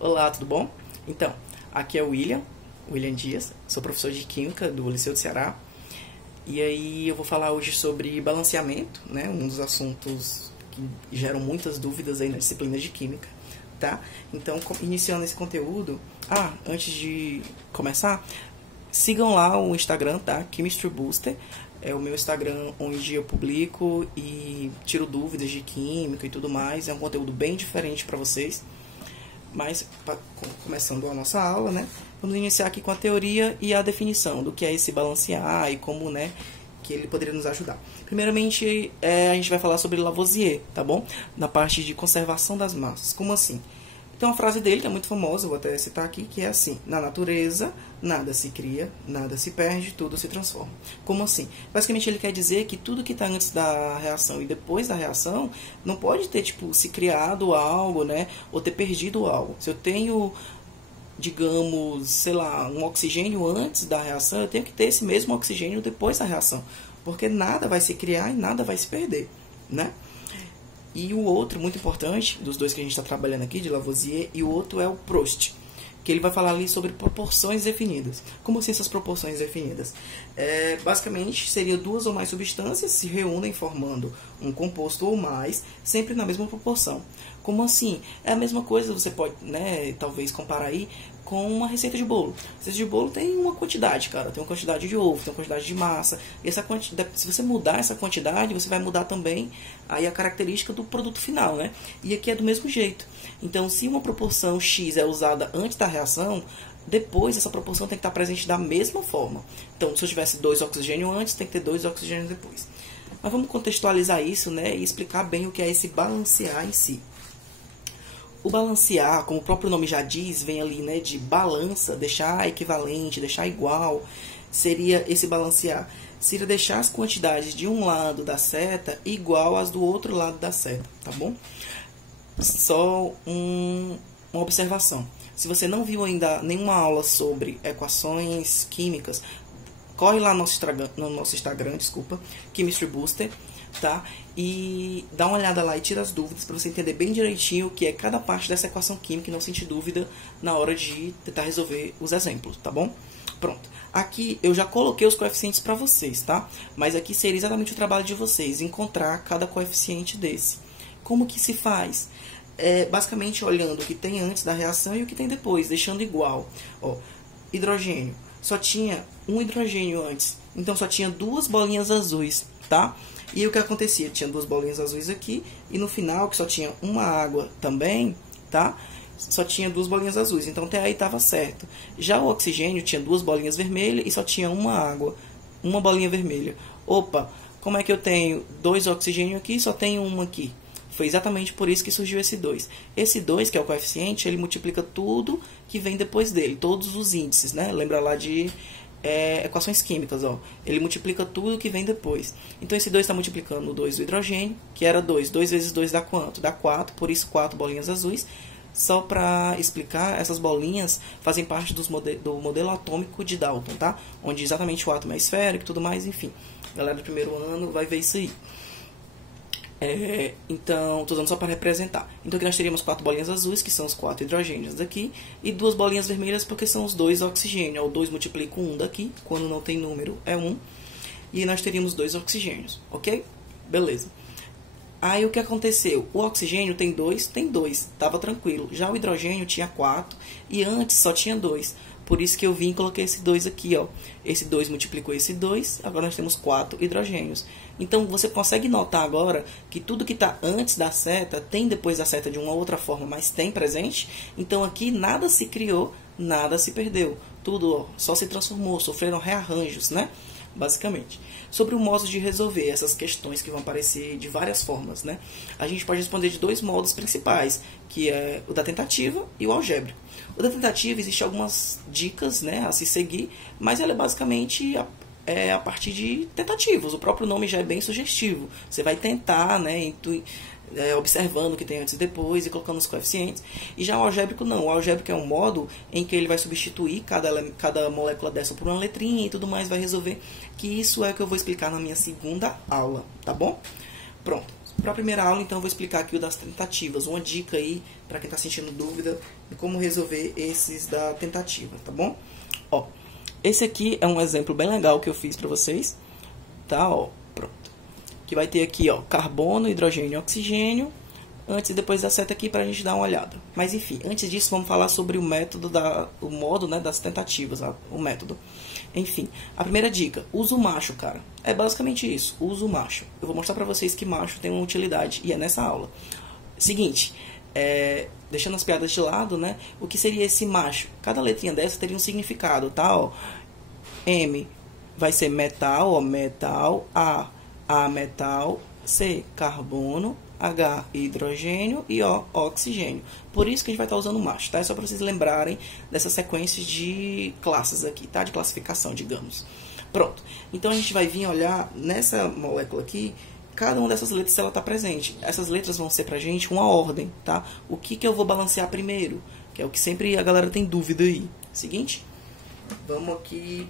Olá, tudo bom? Então, aqui é o William Dias, sou professor de Química do Liceu do Ceará. E aí eu vou falar hoje sobre balanceamento, né? Um dos assuntos que geram muitas dúvidas aí na disciplina de Química, tá? Então, iniciando esse conteúdo... antes de começar, sigam lá o Instagram, tá? Chemistry Booster. É o meu Instagram onde eu publico e tiro dúvidas de química e tudo mais. É um conteúdo bem diferente para vocês. Mas, começando a nossa aula, né? Vamos iniciar aqui com a teoria e a definição do que é esse balancear e como, né, que ele poderia nos ajudar. Primeiramente, a gente vai falar sobre Lavoisier, tá bom? Na parte de conservação das massas. Como assim? Tem uma frase dele que é muito famosa, vou até citar aqui, que é assim: na natureza, nada se cria, nada se perde, tudo se transforma. Como assim? Basicamente ele quer dizer que tudo que está antes da reação e depois da reação não pode ter, tipo, se criado algo, né? Ou ter perdido algo. Se eu tenho, digamos, sei lá, um oxigênio antes da reação, eu tenho que ter esse mesmo oxigênio depois da reação. Porque nada vai se criar e nada vai se perder, né? E o outro, muito importante, dos dois que a gente está trabalhando aqui, de Lavoisier, e o outro é o Proust, que ele vai falar ali sobre proporções definidas. Como assim essas proporções definidas? Basicamente, seria duas ou mais substâncias se reúnem formando um composto ou mais, sempre na mesma proporção. Como assim? É a mesma coisa, você pode, né, talvez comparar aí com uma receita de bolo. A receita de bolo tem uma quantidade, cara. Tem uma quantidade de ovo, tem uma quantidade de massa. E essa quantidade, se você mudar essa quantidade, você vai mudar também aí a característica do produto final, né? E aqui é do mesmo jeito. Então, se uma proporção X é usada antes da reação, depois essa proporção tem que estar presente da mesma forma. Então, se eu tivesse 2 oxigênios antes, tem que ter 2 oxigênios depois. Mas vamos contextualizar isso, né? E explicar bem o que é esse balancear em si. O balancear, como o próprio nome já diz, vem ali, né, de balança, deixar equivalente, deixar igual. Seria esse balancear. Seria deixar as quantidades de um lado da seta igual às do outro lado da seta, tá bom? Só uma observação. Se você não viu ainda nenhuma aula sobre equações químicas, corre lá no nosso Instagram, Chemistry Booster, tá? E dá uma olhada lá e tira as dúvidas para você entender bem direitinho o que é cada parte dessa equação química e não sentir dúvida na hora de tentar resolver os exemplos, tá bom? Pronto. Aqui eu já coloquei os coeficientes para vocês, tá? Mas aqui seria exatamente o trabalho de vocês, encontrar cada coeficiente desse. Como que se faz? Basicamente olhando o que tem antes da reação e o que tem depois, deixando igual. Ó, hidrogênio. Só tinha um hidrogênio antes, então só tinha 2 bolinhas azuis, tá? E o que acontecia? Tinha 2 bolinhas azuis aqui, e no final, que só tinha uma água também, tá? Só tinha 2 bolinhas azuis, então até aí estava certo. Já o oxigênio tinha 2 bolinhas vermelhas e só tinha uma água, uma bolinha vermelha. Opa, como é que eu tenho 2 oxigênios aqui e só tenho uma aqui? Foi exatamente por isso que surgiu esse 2. Esse 2, que é o coeficiente, ele multiplica tudo que vem depois dele, todos os índices, né? Lembra lá de equações químicas, ó. Ele multiplica tudo que vem depois. Então esse 2 está multiplicando o 2 do hidrogênio, que era 2. 2 vezes 2 dá quanto? Dá 4, por isso 4 bolinhas azuis. Só para explicar, essas bolinhas fazem parte do modelo atômico de Dalton, tá? Onde exatamente o átomo é esférico e tudo mais, enfim. A galera do primeiro ano vai ver isso aí. Então, estou usando só para representar. Então aqui nós teríamos 4 bolinhas azuis, que são os 4 hidrogênios daqui, e 2 bolinhas vermelhas, porque são os 2 oxigênios. O 2 multiplica o 1 daqui, quando não tem número é 1. E nós teríamos 2 oxigênios, ok? Beleza. Aí o que aconteceu? O oxigênio tem 2, estava tranquilo. Já o hidrogênio tinha 4, e antes só tinha 2. Por isso que eu vim e coloquei esse 2 aqui, ó. Esse 2 multiplicou esse 2, agora nós temos 4 hidrogênios. Então, você consegue notar agora que tudo que está antes da seta tem depois da seta de uma outra forma, mas tem presente. Então, aqui nada se criou, nada se perdeu. Tudo, ó, só se transformou, sofreram rearranjos, né? Basicamente. Sobre o modo de resolver essas questões que vão aparecer de várias formas, né? A gente pode responder de 2 modos principais, que é o da tentativa e o algébrico. O da tentativa existe algumas dicas, né, a se seguir, mas ela é basicamente a partir de tentativas. O próprio nome já é bem sugestivo. Você vai tentar, né, observando o que tem antes e depois e colocando os coeficientes. E já o algébrico não. O algébrico é um modo em que ele vai substituir cada molécula dessa por uma letrinha e tudo mais, vai resolver, que isso é o que eu vou explicar na minha segunda aula, tá bom? Pronto. Para a primeira aula, então, eu vou explicar aqui o das tentativas. Uma dica aí para quem está sentindo dúvida de como resolver esses da tentativa, tá bom? Ó, esse aqui é um exemplo bem legal que eu fiz para vocês, tá? Ó, pronto. Que vai ter aqui, ó, carbono, hidrogênio e oxigênio. Antes e depois da seta aqui para a gente dar uma olhada. Mas enfim, antes disso vamos falar sobre o método, o modo, né, das tentativas, o método. Enfim, a primeira dica, usa o macho, cara. É basicamente isso, usa o macho. Eu vou mostrar para vocês que macho tem uma utilidade e é nessa aula. Seguinte, deixando as piadas de lado, né, o que seria esse macho? Cada letrinha dessa teria um significado, tá? Ó, M vai ser metal, ó, metal, A metal, C carbono, H, hidrogênio e O, oxigênio. Por isso que a gente vai estar usando o macho, tá? É só para vocês lembrarem dessa sequência de classes aqui, tá? De classificação, digamos. Pronto. Então a gente vai vir olhar nessa molécula aqui, cada uma dessas letras ela está presente. Essas letras vão ser pra gente uma ordem, tá? O que eu vou balancear primeiro? Que é o que sempre a galera tem dúvida aí. Seguinte, vamos aqui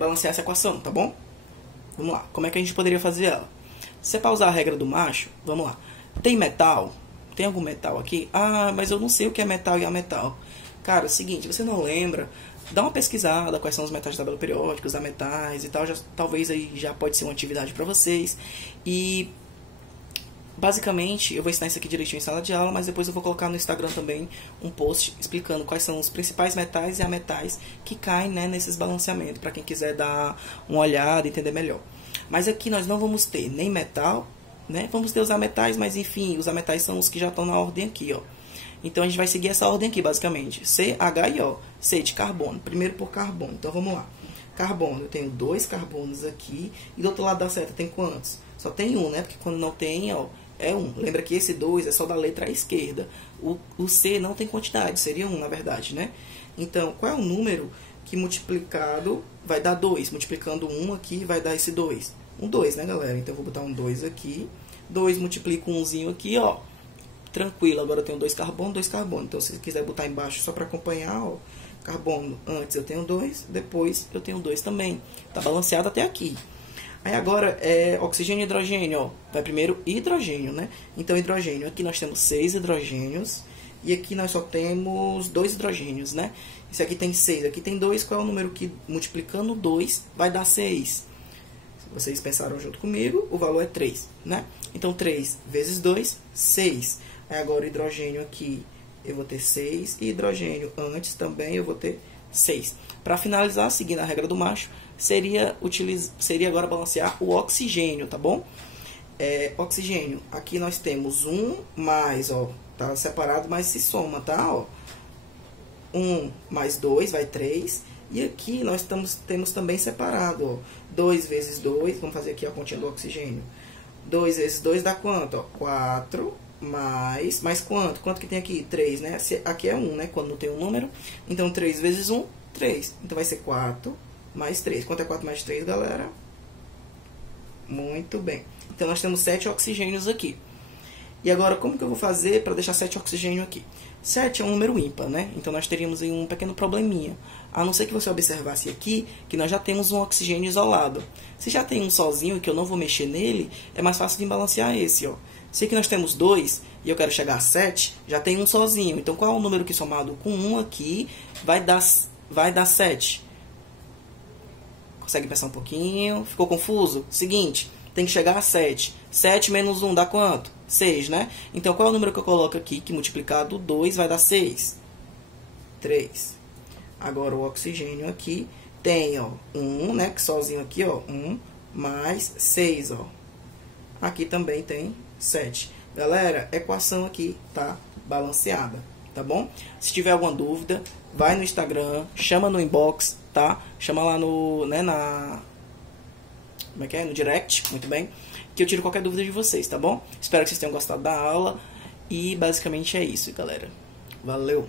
balancear essa equação, tá bom? Vamos lá. Como é que a gente poderia fazer ela? Se é para usar a regra do macho, vamos lá. Tem metal? Tem algum metal aqui? Ah, mas eu não sei o que é metal e ametal. Cara, é o seguinte, você não lembra? Dá uma pesquisada quais são os metais de tabela periódica, os ametais e tal. Talvez aí já pode ser uma atividade para vocês. E basicamente, eu vou ensinar isso aqui direitinho em sala de aula, mas depois eu vou colocar no Instagram também um post explicando quais são os principais metais e ametais que caem, né, nesses balanceamentos, para quem quiser dar uma olhada e entender melhor. Mas aqui nós não vamos ter nem metal, né? Vamos ter os ametais, mas enfim, os ametais são os que já estão na ordem aqui, ó. Então a gente vai seguir essa ordem aqui, basicamente. C, H e O. C de carbono. Primeiro por carbono. Então vamos lá. Carbono, eu tenho 2 carbonos aqui. E do outro lado da seta tem quantos? Só tem um, né? Porque quando não tem, ó, é 1. Lembra que esse 2 é só da letra à esquerda. O C não tem quantidade, seria 1, na verdade, né? Então, qual é o número que multiplicado vai dar 2? Multiplicando 1 aqui vai dar esse 2. Um 2, né, galera? Então, eu vou botar um 2 aqui. 2 multiplica um 1zinho aqui, ó. Tranquilo, agora eu tenho 2 carbono, 2 carbono. Então, se você quiser botar embaixo só para acompanhar, ó. Carbono, antes eu tenho 2, depois eu tenho 2 também. Tá balanceado até aqui. Aí agora, oxigênio e hidrogênio, ó. Vai primeiro hidrogênio, né? Então, hidrogênio. Aqui nós temos 6 hidrogênios. E aqui nós só temos 2 hidrogênios, né? Esse aqui tem 6, aqui tem 2. Qual é o número que, multiplicando 2, vai dar 6? Se vocês pensaram junto comigo, o valor é 3, né? Então, 3 vezes 2, 6. Aí agora, o hidrogênio aqui, eu vou ter 6. E hidrogênio antes também eu vou ter 6. Para finalizar, seguindo a regra do macho, seria agora balancear o oxigênio, tá bom? Oxigênio, aqui nós temos 1 mais, ó, tá separado, mas se soma, tá? Ó, 1 mais 2 vai 3. E aqui nós temos também separado, ó, 2 vezes 2, vamos fazer aqui a continha do oxigênio. 2 vezes 2 dá quanto? Ó, 4 mais quanto? Quanto que tem aqui? 3, né? Aqui é 1, né? Quando não tem um número. Então, 3 vezes 1, 3. Então, vai ser 4 mais 3. Quanto é 4 mais 3, galera? Muito bem. Então, nós temos 7 oxigênios aqui. E agora, como que eu vou fazer para deixar 7 oxigênios aqui? 7 é um número ímpar, né? Então, nós teríamos aí um pequeno probleminha. A não ser que você observasse aqui que nós já temos um oxigênio isolado. Se já tem um sozinho e que eu não vou mexer nele, é mais fácil de balancear esse, ó. Se aqui nós temos 2 e eu quero chegar a 7, já tem um sozinho. Então, qual é o número que somado com 1 aqui vai dar 7? Consegue pensar um pouquinho? Ficou confuso? Seguinte, tem que chegar a 7. 7 menos 1 dá quanto? 6, né? Então, qual é o número que eu coloco aqui que multiplicado 2 vai dar 6? 3. Agora, o oxigênio aqui tem, ó, 1, né? Que sozinho aqui, ó, 1 mais 6, ó. Aqui também tem 7. Galera, a equação aqui tá balanceada, tá bom? Se tiver alguma dúvida, vai no Instagram, chama no inbox, tá? Chama lá no, né, como é que é? No direct, muito bem, que eu tiro qualquer dúvida de vocês, tá bom? Espero que vocês tenham gostado da aula e basicamente é isso, galera. Valeu!